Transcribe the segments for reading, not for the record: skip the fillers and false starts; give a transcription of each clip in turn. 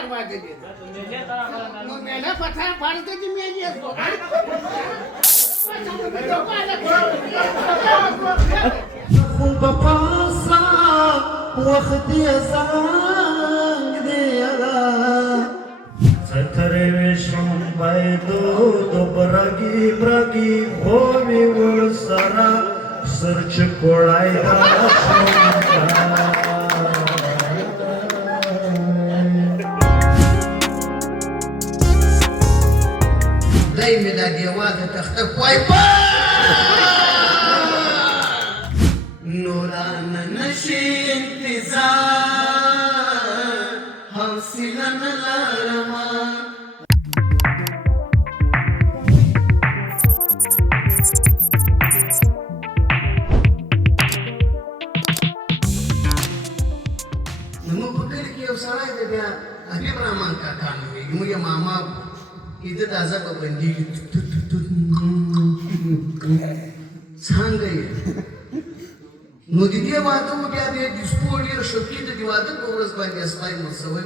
चार वाजले मग मेला पठार पाडते ती मेली असतो خوب پاسا وقتی زنگ دیارا سترویشم بایدو دو برگی برگی خوبی ورسرا سرچ کوڑای دای می دا دیوازه تخته کوی با نوران نشی انتظار حوصله نلرما زموږ په کلي کې یو سړی دی بیا حبیب رحمان کاکا نومېږي زموږ یې ماما کېده دا ژبه بندېږي څنګه یې نو د دې واده و بیا د سپو ډېر شوقي د دې واده په ورځ باندې سپی مړ شوی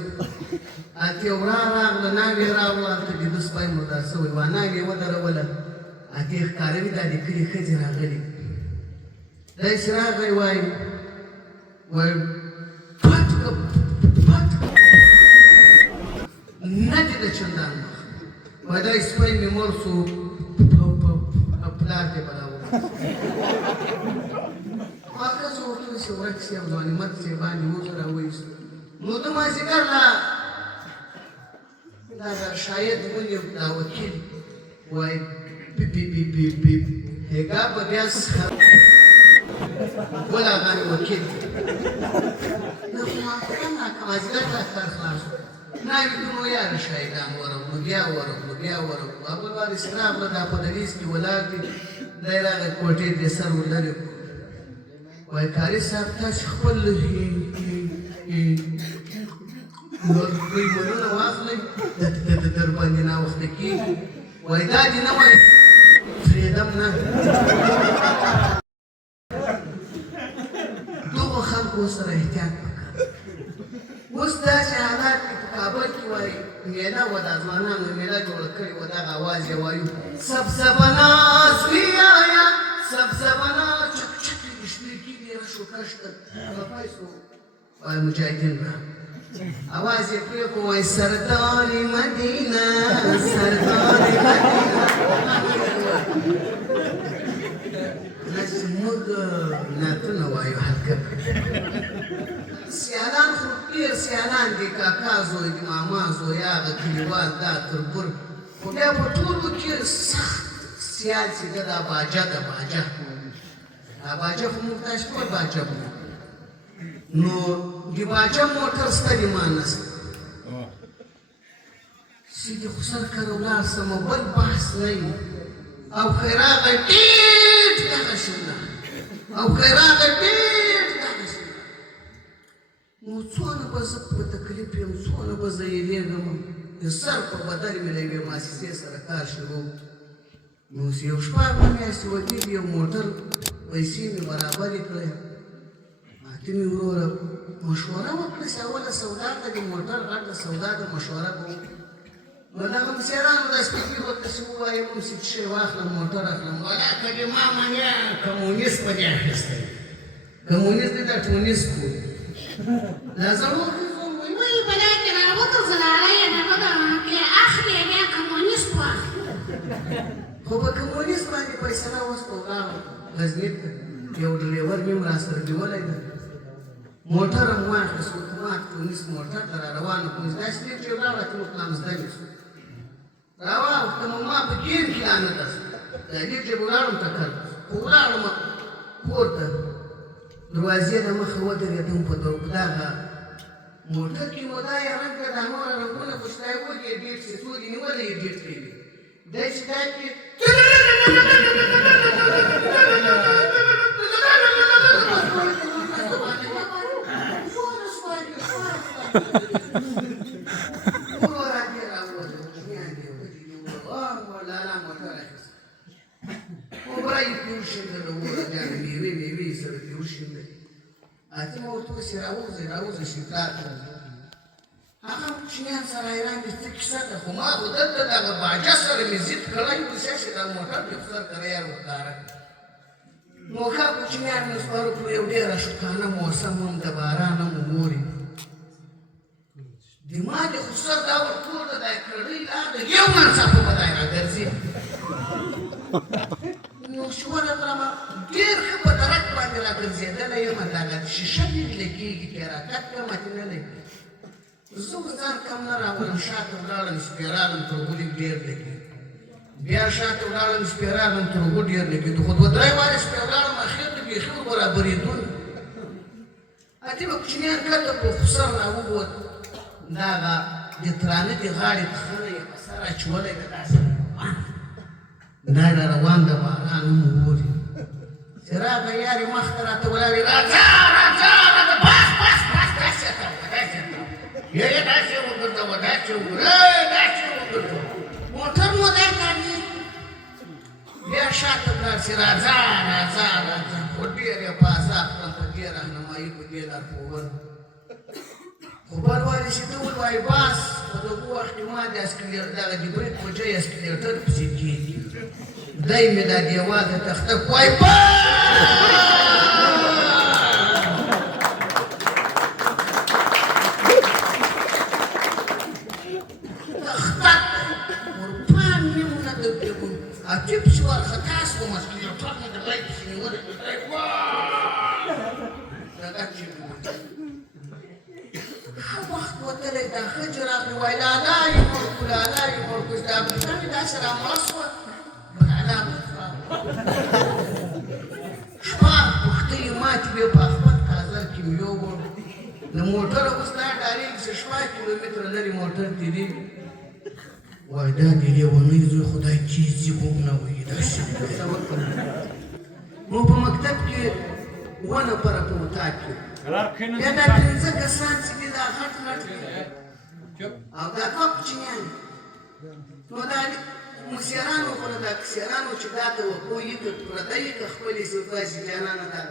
هلته یو ورا راغله ناوې راغله هلته د ده سپی مردار شوی وه ناوې یې ودروله هلته یې ښکاروي دا د کلي ښځې راغلي داسې راغی وایي پټ که نه دې د چندان مخ وایي دا سپی مې مړ شو پلار دې به راوغورځوي واقع زه ورته وسې ورک سي او ځوانمت سې باندې اوس راوایستو نو ده مازدیګر دا شاید ونیو دا وکیل وایي هېګا به بیا ګل هغه مې وکیل نه خو ماښام مازدیګر لا کار خلاص ناوې ته نو یاره شاهدان ورغلو بیا ورغلو عبدالوارث راغله دا په دهلیز کې ولاړ دي دی راغی کوټې دې سر ولرې کړو وایي کاري صاحب تاسې خپل ګلمنونه واخلئ در باندې ناوخته کېږي وایي دا دې نه وایي فرېدم نه دغو خلکو سره احتیاط پکار اوس داسې حالات کې په کابل کې وایي میله وه دا ځوانانو میله جوړه کړې وه دغه اواز یې وایو سبزبناز ویایا سبزبناز چک چک دې شپې کې دې رشوکش کړ خفه شو وایي مجاهدین را اواز یې پرېښو وایي سردار مدینه سردار داسې موږ نعتونه وایو هلکه سیالان خو ډېر سیالان دي کاکا زوی د ماما زوی هغه کلیوال دا تربور خو بیا په ټولو کې سخت سیال چې ده دا باجه ده باجه دا باجه خو موږ تاسې ټول باجه بولو نو د باجه موټر سته د ما نسته سیدې خو سر کره ولاړ سم بل بحث نه وي او که یې راغی ټیټ دغه شوله او که یې راغی ټیټ دغه شوله نو څونه به زه په تکلیف یم څونه به زه یېرېږم د سر په بدل مې له یوې مؤسسې سره کار شروع نو اوس یو شپږ میاشتې وتې دي یو موټر پیسې مې برابرې کړې ته مې وروره مشوره وکړه چې اوله سودا ته د موټر غټه سودا ده مشوره به وکړو نو دغه مسیرانو دا سپیکر ورته چې ووایم اوس چې شی واخلم موټر اخلم ولا که دې ما منې کمونیست به دې اخیستی کمونیست دې دا ټونیست کړو دا زموږ وی بدا کې راوګرځېدلی یې دغه ده که اخلې بیا کمونیست واخلي خو په کمونیست باندې فیصله اوس په ولاړه غزني ته یو ډریور مې هم راسره نیولی ده موټر هم واخیست حکومت ټونیست موټر ته را روانه کړو داسې دی چې ولاړه ته موږ لامزده مې شو راواوښتم ما په ګیم کې لا نه ده د دې چې ولاړم ټکر خو ولاړم کور ته دروازې د مخه ودرېدم په دغه موټر کې مو دا یې رنګ کړه د هماغه رنګونه خو چې دا یې ولې یې ډېر شي څو دې نیولی یې ډېر کړی وي داسې دا کې Até uma outra se raúza, se trata. Ah, کوچنیان سره حیران دي څه کیسه ده خو ما خو دلته دغه باجه سره مې ضد کړی و چې دا موټر دې په سر کړی یار وښکاره نو ښه کوچنیان مې سپارو په یو ډېره شکانه موسم هم د باران هم ګوري دماغ یې خو سر دا ورکور ده دا یې کړۍ لار ده یو ناڅاپه به دا یې راګرځي نو شوره کړمه ډېر ښه په درک باندې راګرځېدلی یم دغه شیشه دې لګېږي چې راکټ کړمه چې نه لګي زه اوس ځان کم نه راولم شاته ولاړم سپې راغلم تر اوبه لږ ډېر لګي بیا شاته ولاړم سپې راغلم تر اوبه ډېر لګېدو خو دوه درې وارې سپې ولاړم اخر ته بیخي ور برابرېدو اتې به کوچنیان کته په خسر راووت دا هغه د ترانه دې غاړې ته خره یې په سر اچولی ده داسې دا را روان د باران هم وري چې راغله یارې مخ ته راته ولاړې راځه راځه راځه بس بس بس داسې ته داسې ته یې داسې وګرځوه داسې وګوره داسې وګرځوه موټر مو دی کاږي بیا شاته ولاړ چې راځه راځه راځه خو ډېر یې په عذاب کړم په دې رهنمایي په دې لارښوونه خو بل وایي چې ته ووایي بس په دغه وخت کې ما د دغه د برېک په ځای اسکلیټر پسې کېږي دی مې دا دیوال ته تخته وایي بس عجیب شو وارخطا شوم اسکلیټر مې د لایټ پسې نیولی دغه چې وخت وتلی دا ښځه راغلې وایي لالا یې مړ کړو لالا یې مړ کړو دا بوټه مې داسې رامړه شوه لالا مې شپه پوښتې یې ماتې وې په احمد کازر کې مې یووړ له موټره اوس دا ډارېږي چې 6 کیلومتره لرې موټر تېرېږي وایي دا د لیونۍ زوی خدای چیز یې هم نه وایي داسې مو په مکتب کې ونه پره په اطاق کې بیا دا 5 کسان چې دي دا غټ غټ او دا دوه کوچنیان نو دا مسیرانو خو نه دا کسیرانو چې دا ته وکړو یې که پرده یې که خپلې داسې جانانه دا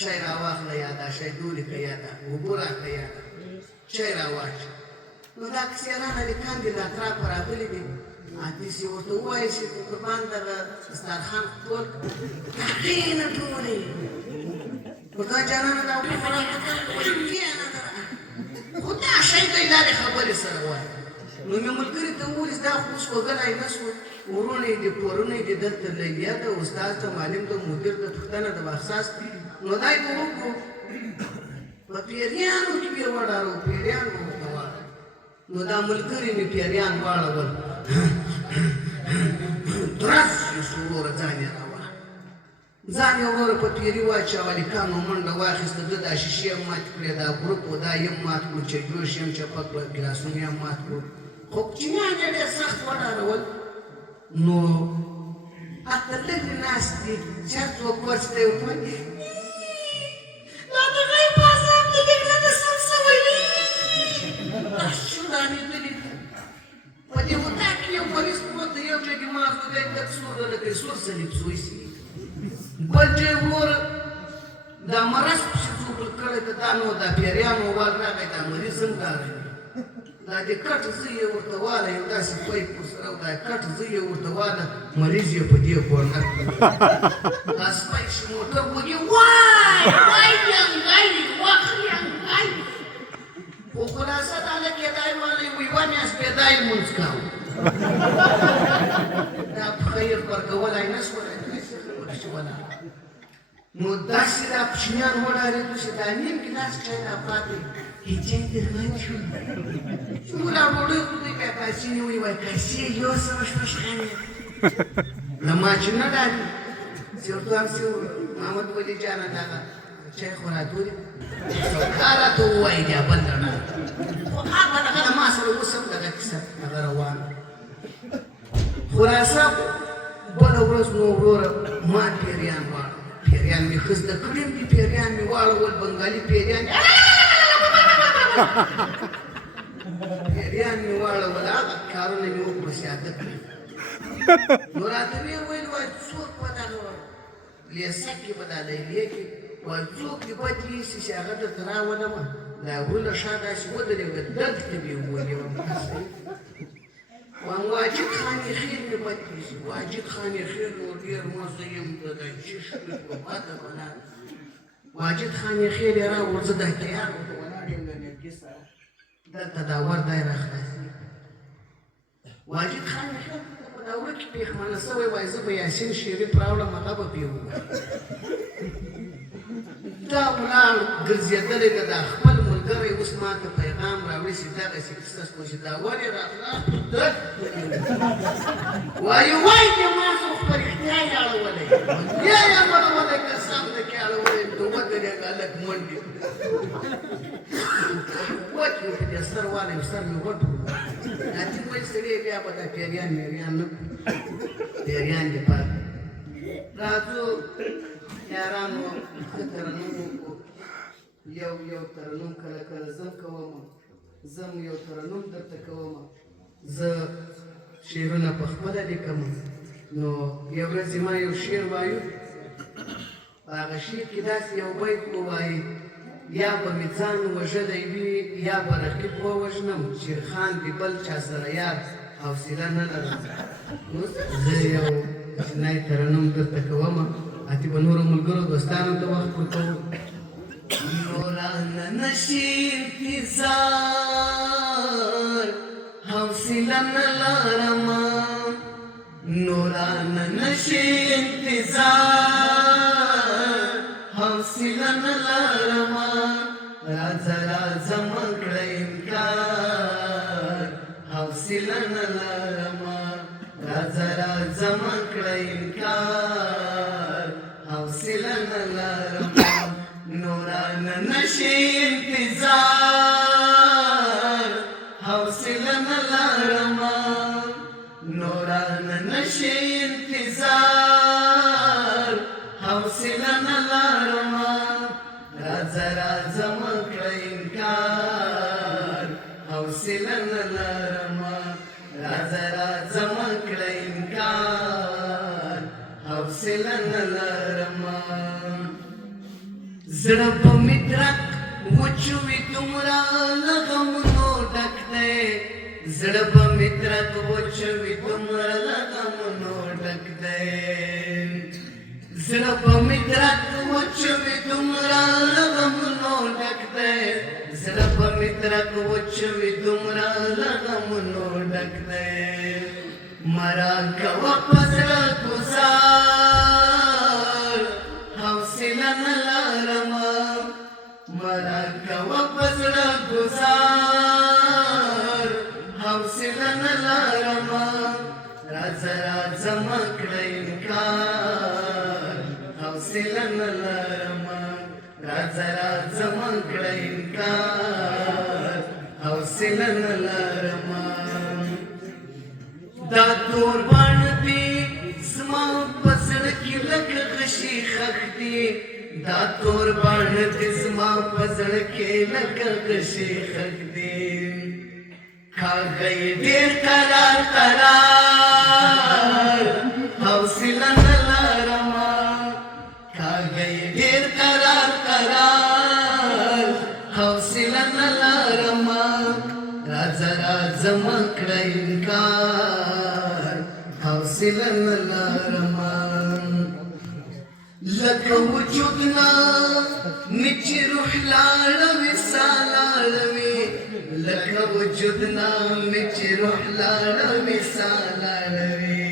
شی راواخله یا دا شی ډولې که یا دا اوبه راکړه یا دا شی راواچه نو دا کسیران هلکان دي د اطرافه راغلي دي حدیث یې ورته ووایي چې قربان دغه دسترخوان ټول هغې نه ټولې خدا جانانه دا اوبه خو راکړه خو دا شی دی لارې خبرې سره وایي نو مې ملګري ته وویل دا خو اوس وګلی نه شو ورونه یې دي پورونه یې دي دلته لیلیه ده استاد ته معلم ته مدیر ته پوښتنه د بخصاص نو دا یې به وکړو په پیریانو کې مې وډارو پیریان به ورته واړه نو دا ملګري مې پیریان واړول درس یې شو وروره ځان یې راوړه ځان یې وروره په پیري واچاوه هلکانو منډه واخیسته ده دا شیشې هم مات کړې دا ګروپ و دا یې هم مات کړو چایجوش یې هم چپه کړه ګلاسونه یې هم مات کړو خو کوچنیان یې ډېر سخت وډارول نو هلته لږې ناست دي چې هر څوک ورسته یې ورته وایي دا د غیب په عذاب دې لږ نه ده سم سوی شورانېدلي په دې اطاق کې یو مریض پروت دی یو ځای دماغ ته دی تک سور ده لکه سور صلیب سوی سي بل ځای وروره دا مرض پسې څوک کړی ده دا نو دا پیریانو وال راغی دا مریض هم راغی دا د کټ زه یې ورته واله یو داسې پایپ ورسره دا کټ زه یې ورته واله مریض یې په دې کورنر کړ دا سپی چې موټر وږي وای وای ینګی وخ ینګی خو خلاصه دا ده کېدای والی وی یوه میاشت بېدای لمونځ کوو دا پښه یې غبرګولی نه شولی داسې خبرې چې ولاړه نو داسې دا کوچنیان وډارېدو چې دا نیم ګیلاس چای را پاتې هیچای دې غټ شو موږ لا ډوډۍ خورو بیا کاسې نیولې وایي کاسې 100 له ما چې نه ډاري چې ورته وایم چې محمد ولي جانه دغه چای خو راتولې ښه راته ووایي بیا بل رڼا خو هغه دغه له ما سره اوس هم دغه کیسه هغه روانه خلاصه بله ورځ نو وروره ما پیریان واړه پیریان مې ښه زده کړي دي پیریان مې واړول بنګالي پیریان پیریان مې واړول هغه کارونه مې وکړه عادت نو راته ویې ویل وایي څوک به دغه لیسه کې به دا لیلیه کې وایي څوک دې بد ایسي چې هغه درته راولمه دا غرونه شا داسې ودرېږه دلته مې ونیوم وایم واجد خان یې خیر مې بد ایسي واجد خان یې خیر نو ډېر مزه یم د دا چشم مې په بده بلا واجد خان یې خیر یې راوړ زه دا تیار ورته ولاړ یم له نرګس سره دلته دا ور دی راخلاصېږي واجد خان یې خیر په دا وړه کې پېښمانه سوی وایي زه به یاسین شریف راوړم هغه به پرې ووایي دا ولاړ ګرځېدلی ده دا خپل ملګری اوس ما ته پیغام راوړي چې دغسې کیسه شوه چې دا ولې راخلاص وایي وایي چې ما خو په رښتیا یې اړولی بیا یې اړولی قسم ده کې اړولی یم ته ودرېږه هلک منډې وچ مې په دې سر والی سر مې وټ ناتي وایي سړی بیا به دا پیریان میریان نه پیریان دې پاتې راځو یارانو ښه ترنم وکړو یو ترنم کله کله زم کوم زم یو ترنم درته کوم زه شعرونه په خپله لیکم نو یو ورځ ما یو شعر وایو په هغه شعر کې داسې یو بیت ووایي یا به مې ځان وژلی وي یا به رقیب ووژنم شیرخان دې بل چا سره یار حوصله نه لرم زه یو کوچنی ترنم درته کوم اتی به نورو ملګرو دوستانو ته وخت ورکوو نورانه نشي انتظار حوصله نه لرمه نورانه نشي انتظار حوصله نه لرمه راځه راځه مه کړه انکار حوصله نه لرمه راځه راځه مه کړه انکار حوصله نه لرمه نورانه نشي انتظار حوصله نه لرمه نورانه نشي انتظار حوصله نه لرمه راځه راځه مه کړه انکار حوصله نه لرمه راځه راځه مه کړه انکار حوصله نه لرمه زړه په مې درک وچوي دومره له غمونو ډک دی زړه په مې درک وچوي دومره له غمونو ډک دی زړه په مې درک وچوي دومره له غمونو ډک دی زړه په مې درک وچوي دومره له غمونو ډک دی مرا کوه په زړه ګزار حوصله نه لرمه مرا کوه په زړه ګزار حوصله نه لرمه راځه راځه مه کړه انکار حوصله نه لرمه راځه راځه مه کړه انکار حوصله نه لرمه دا تور بڼ دي زما په زړه کې لکه غشي ښخ دي دا تور بڼ دي زما په زړه کې لکه غشي ښخ دي کاږه یې ډېر قرار قرار حوصله نه لرمه کاږه یې ډېر قرار قرار حوصله نه لرمه راځه راځه مه کړه انکار حوصله نه لرمه لکه وجود نه مې چې روح لاړوي ساه لاړوي لکه وجود نه مې چې روح لاړوي ساه لاړوي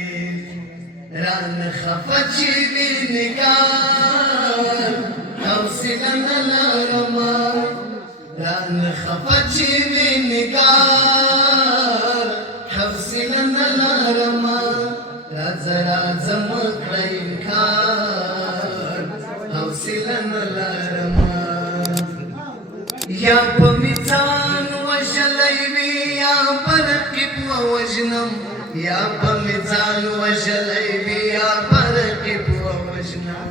رانه خفه چې وي نگار حوصله نه لرمه رانه خفه چې وي نگار حوصله نه لرمه راځه راځه مه کړه انکار حوصله نه لرمه یا په مې ځان وژلی وي یا به رقیب ووژنم یا به مې ځان وژلی وي یا به رقیب ووژنم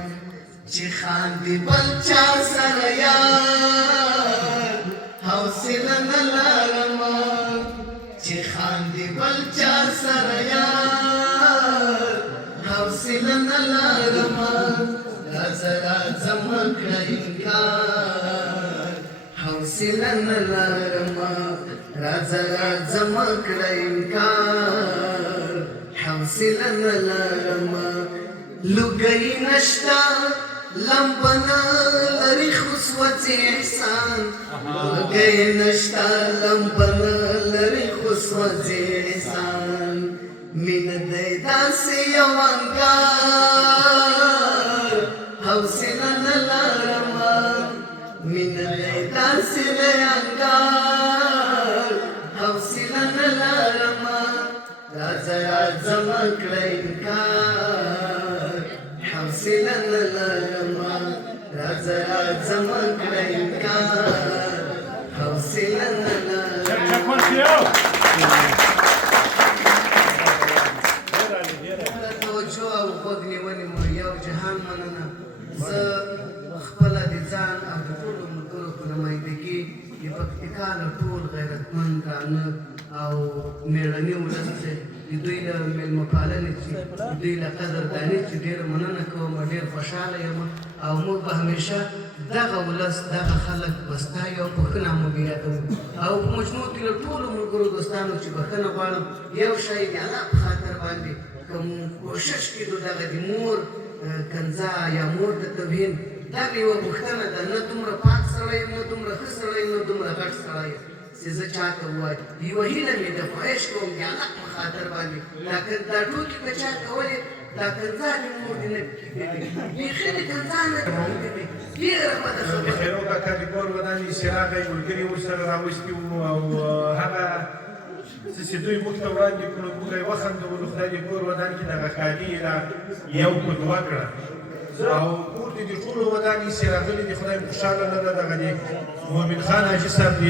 چې خاندي بل چا سره یار حوصله نه لرمه چې خاندي بل چا سره یار حوصله نه لرمه راځه راځه مه کړه انکار حوصله نه لرمه راځه راځه مه کړه انکار حوصله نه لرمه لوګی نشته لمبه نه لري خو سوځي احسان لوګی نشته لمبه نه لري خو سوځي احسان مینه دی داسې یو انګار حوصله نه لرمه مینه دی داسې دی انګار حوصله نه لرمه راځه راځه مه کړه انکار حوصله نه لرمه راځه راځه مه کړه انکار حوصله نه لرمه توجه او غوږ نیونې مو یو جهان مننه زه خپله د ځان او د ټولو ملګرو په نمایندګي د پکتیکا له ټول غیرتمند رانه او مېړني ولس چې د دوی له مېلمه پالنې چې د دوی له قدردانۍ چې ډېره مننه کوم ډېر خوشحاله یم او موږ به همیشه دغه ولس دغه خلک به ستایو او بښنه مو بې یادوو او په مجموع کې له ټولو ملګرو دوستانو چې بښنه غواړم یو شی د الله په خاطر باندې که مو کوشش کېدو دغه د مور کنځا یا مور د توهین دغه یوه پوښتنه ده نه دومره پاک سړی یم نه دومره ښه سړی یم نه دومره غټ سړی یم چې زه چاته ووایم یوه هیله مې ده خواهش کوم د الله په خاطر باندې دا ټوکې که چا کولې دا کنځانې مور دې نه کېدلې بیخي د کنځا نه کېدلې ډېره بده د خیرو کاکا د کور ودانې څراغ یې ملګري ورسره راوستي وو او هغه څه چې دوی موږ ته وړاندې کړو موږ یې وخندولو خدای دې کور ودان کښې دغه کالي یې را یو په دوه کړه او کور دې د ټولو ودانې چې راغلي دي خدای خوشحاله نه ده دغه د مومن خان حاجي صاحب د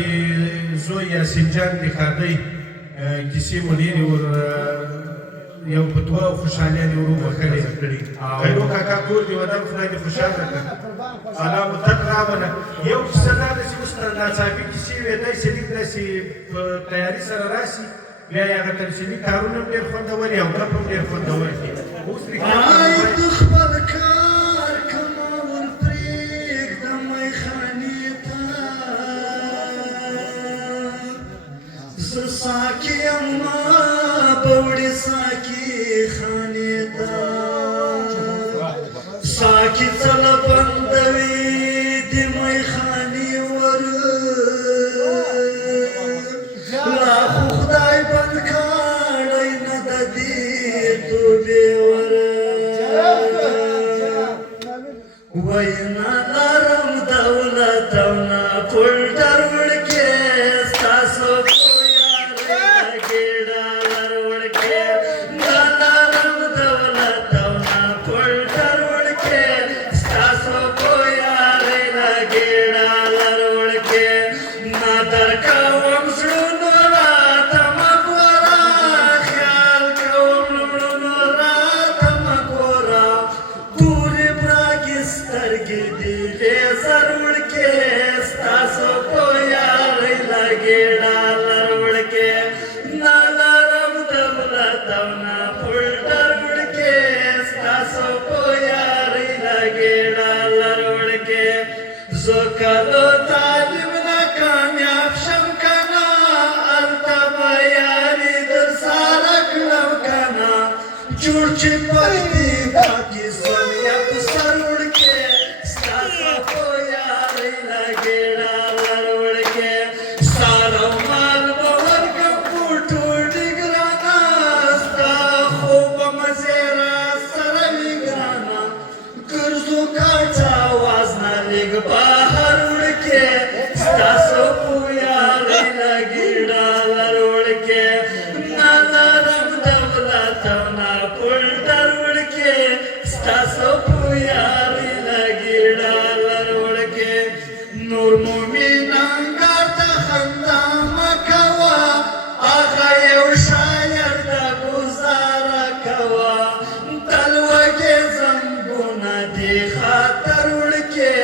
زوی یاسین جان د ښادۍ کیسې مو ډېرې ور یو په دوه خوشحالۍ دې ور وبښلې خیرو کاکا کور دې ودان خدای دې خوشحاله کړه الله مو تک راوله یو کیسه دا ده چې اوس ناڅاپي کیسې وې دی سړي داسې په تیاري سره راسي بیا یې هغه تمثیلي کارونه هم ډېر خوندور او ګپ هم ډېر خوندور دي اوس ته خپل کار کمه ور پرېږده میخانې ته زه ساقي یم ما به وړې ساقي خانې ته ساقي څله بندوي د میخانې ور لا خو خدای بند کړی نه د دې توبې ور وینا لرم دولت او نه پلټر وړکې ستاسو په یارۍ ګېډه لر وړکې نه لرم دولت او نه پلټر وړکې ستاسو په یارۍ ګېډه لر وړکې نه درکوم زړونو راته مه ګوره خیال کوم لومړونو راته مه ګوره تورې براګې سترګې دي لیزر وړکې ستاسو په یارۍ ګېډه لر وړکې نه لرم دولت او نه پلټر وړکې ستاسو په یارۍ ګېډه لر وړکې زه کلو تعلیم نه کامیاب شم که نه هلته به یاري در سره کړم که نه جوړ چې پردي پاکي سم یا په سر وړکې ستاسو په یارۍ ګېډه لر وړکې سارو مال به ورکړم بوټو ډي ګرانه ستا خو به مزې را سره وي ګرانه ګرځو کاټه آواز نه لږ بهر وړکې ستاسو په یارۍ ګېډه لر وړکې نه لرم دولت او نه پلټر وړکې ستاسو په یارۍ ګېډه لر وړکې نور مومن انګار ته خندا مه کوه هغه یو شاعر ته ګزاره کوه تل وږې زنګونه دې خاطر وړکې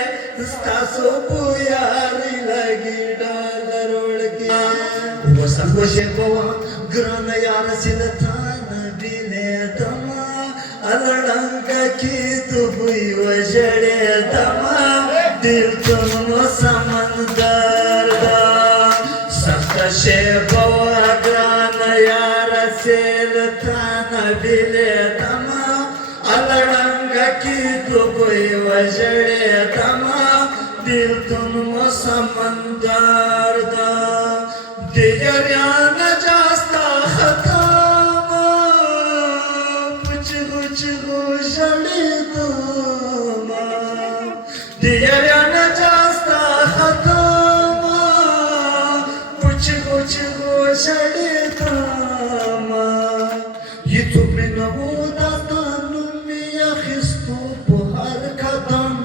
ستاسو په یارۍ ګېډه لر وړکې وسه خوشې به وه ګرانه یاره چې د تا نه بېلېدمه الړنګه کې تو بوی وژړېدمه بېلتون و سمندر شیبه ورګرانه یاره سیلتانه بېلېدمه الړنګه کې دوبۍ وژړېدمه بېلتون مو سمندر ده د جریانه جاسته ختمه په چغو چغو ژړېدمه د جریانه جاسته ختمه په چغو چغو ژړېدمه هېڅوک مې نه و داستا نوم مې اخیستو په هر قدم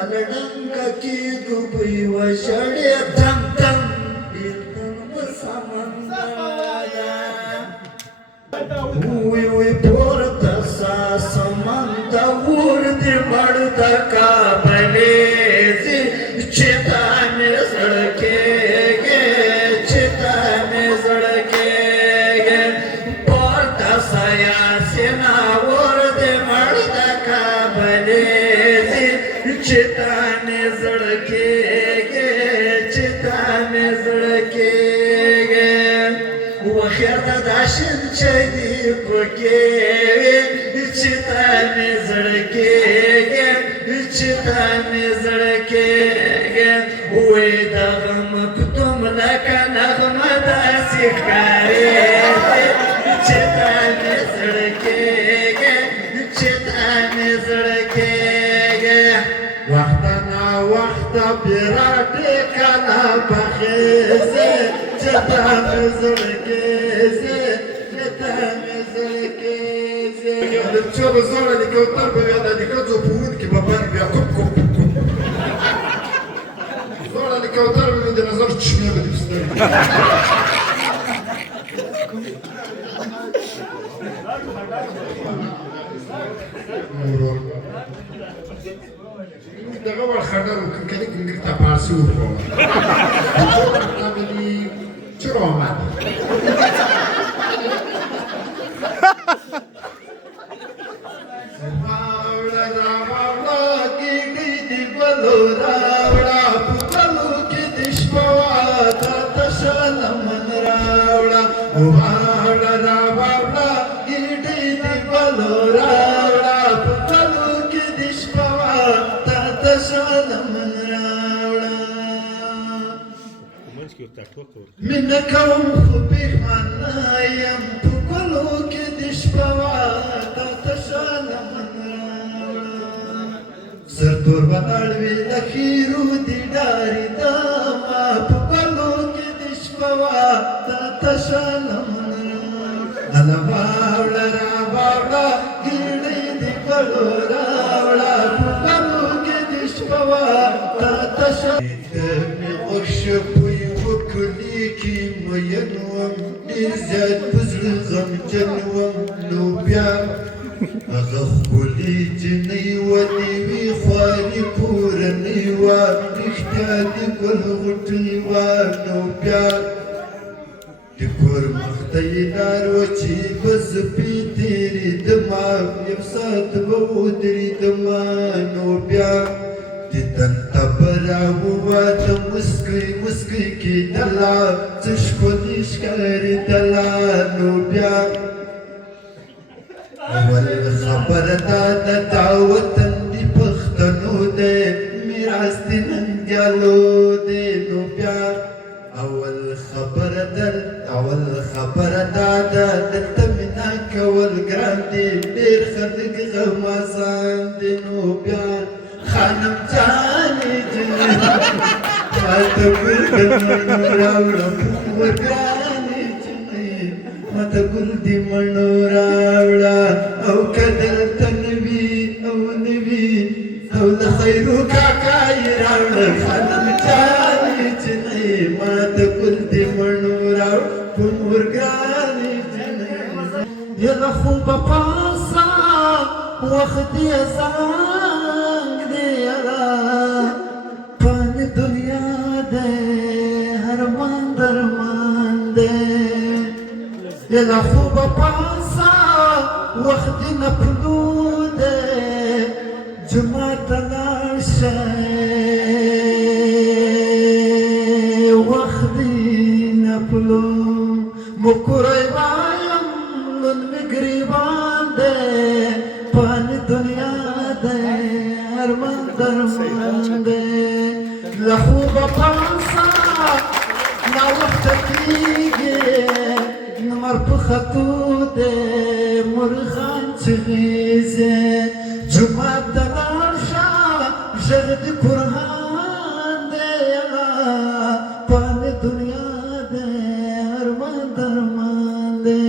الړنګه کې دوبۍ وژړېدم دم بېلتون مو سمندر ده وی وی پورته سا سمندر دې مړ د کابلې ځي چې تا مې زړه کېږي چې تا مې زړه کېږي پورته سا یاسین اور دې مړ د کابلې ځي چې تا مې زړه کېږي چې تا مې زړه کېږي وخیر د داشن چې دی پکې وي چې تا مې زړه کېږي چې تا مې زړه کېږي وې د غم مکتوم لکه نغمه داسې ښکارېږي چې تا مې زړه کېږي چې تا مې زړه کېږي وخته ناوخته پیراټې کله پخېږي چې تا مې زړه کېږي چې تا مې زړه کېږي Trzeba zora di kautar powiada di ښځو په ون کې به بند بیا کوپ کوپ کوپ زوړه د کوتر مې د نظر چشمې به دې په سترګې دغه ور خډر کنه کې ته پارسي وکړو دا به دي چیرې آمد مینه کوم خو پښمانه یم په ګلو کې د شپه وه تا ته شالمن راوړه سرتور به اړوي د خیرو دې ډارېدمه په ګلو کې د شپه وه تا ته شالمن راوړه هله واوړه راواوړه ګېډۍ دې ګلو راوړه په ګلو کې د شپه وه تا ته مې غوښ کلی کې مین وم ډېر زیات په زړه غمجن وم نو بیا هغه ښکلې جنۍ وه دې وي خواري کورنۍ وه رښتیا د ګل غوټۍ وه نو بیا د کور مخته یې لار وه چې به زه پرې تېرېدمه یو ساعت به ودرېدمه نو بیا دن تبرا هوا د مسکی مسکی کېدله څه ښکلې ښکارېدله نو بیا اول خبره دا ده دا وطن د پښتنو دی میراث د ننګیالو دی نو بیا اول خبره دا ده دلته مینه کول ګران دي ډېر خلک غمازان دي نو بیا خانم جانې جنې ماته ګل د مڼو راوړه ورګرانې جنې ماته ګل د مڼو راوړه او که دلته نه وي او نه وي او د خیرو کاکا یې راوړه خانم جانې جنې ماته ګل د مڼو راوړه ورګرانې جنې یله خوبه پاسه وخت یې پان دنیا دے ہرمان درمان دے یلا خوب پاسا وقت نپلو دے جماعت لاشے وقت نپلو مکوری وایم لون می گریبان ده پانی دنیا ده ارمان درمان ده لخوب پانسا نا وقت کیگه نمر پخطو ده مرخان چغیزه جمعه دلارشا جرد قرآن ده پانی دنیا ده ارمان درمان ده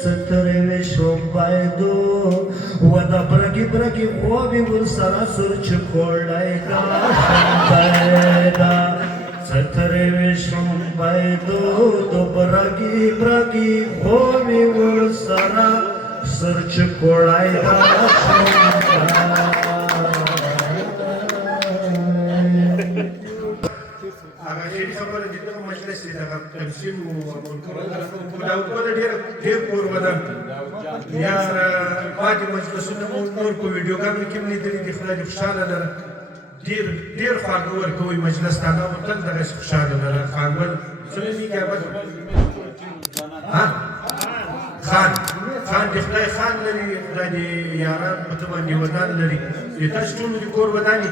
سترویشم بایدو و دا برگی برگی خوابی ور سراسر چکوڑای دا شنبایدا سترویشم بایدو دو برگی برگی خوابی ور سراسر چکوڑای دا شنبایدا هغه شی خبره د دغه مجلس د تنظیم او منکرات دا په ډېر کور ودان یا پاتې مجلسونه مو نور په ویډیوګانو کې لیدلي دي خدای دې خوشحاله لره ډېر خواږه ورکوي مجلس ته هغه تل دغسې خوشحاله لره خانګل څنګه دي کابل خان دې خدای خان لري خدای دې یاران په ته باندې ودان لري د تاسو ټولو د کور ودانې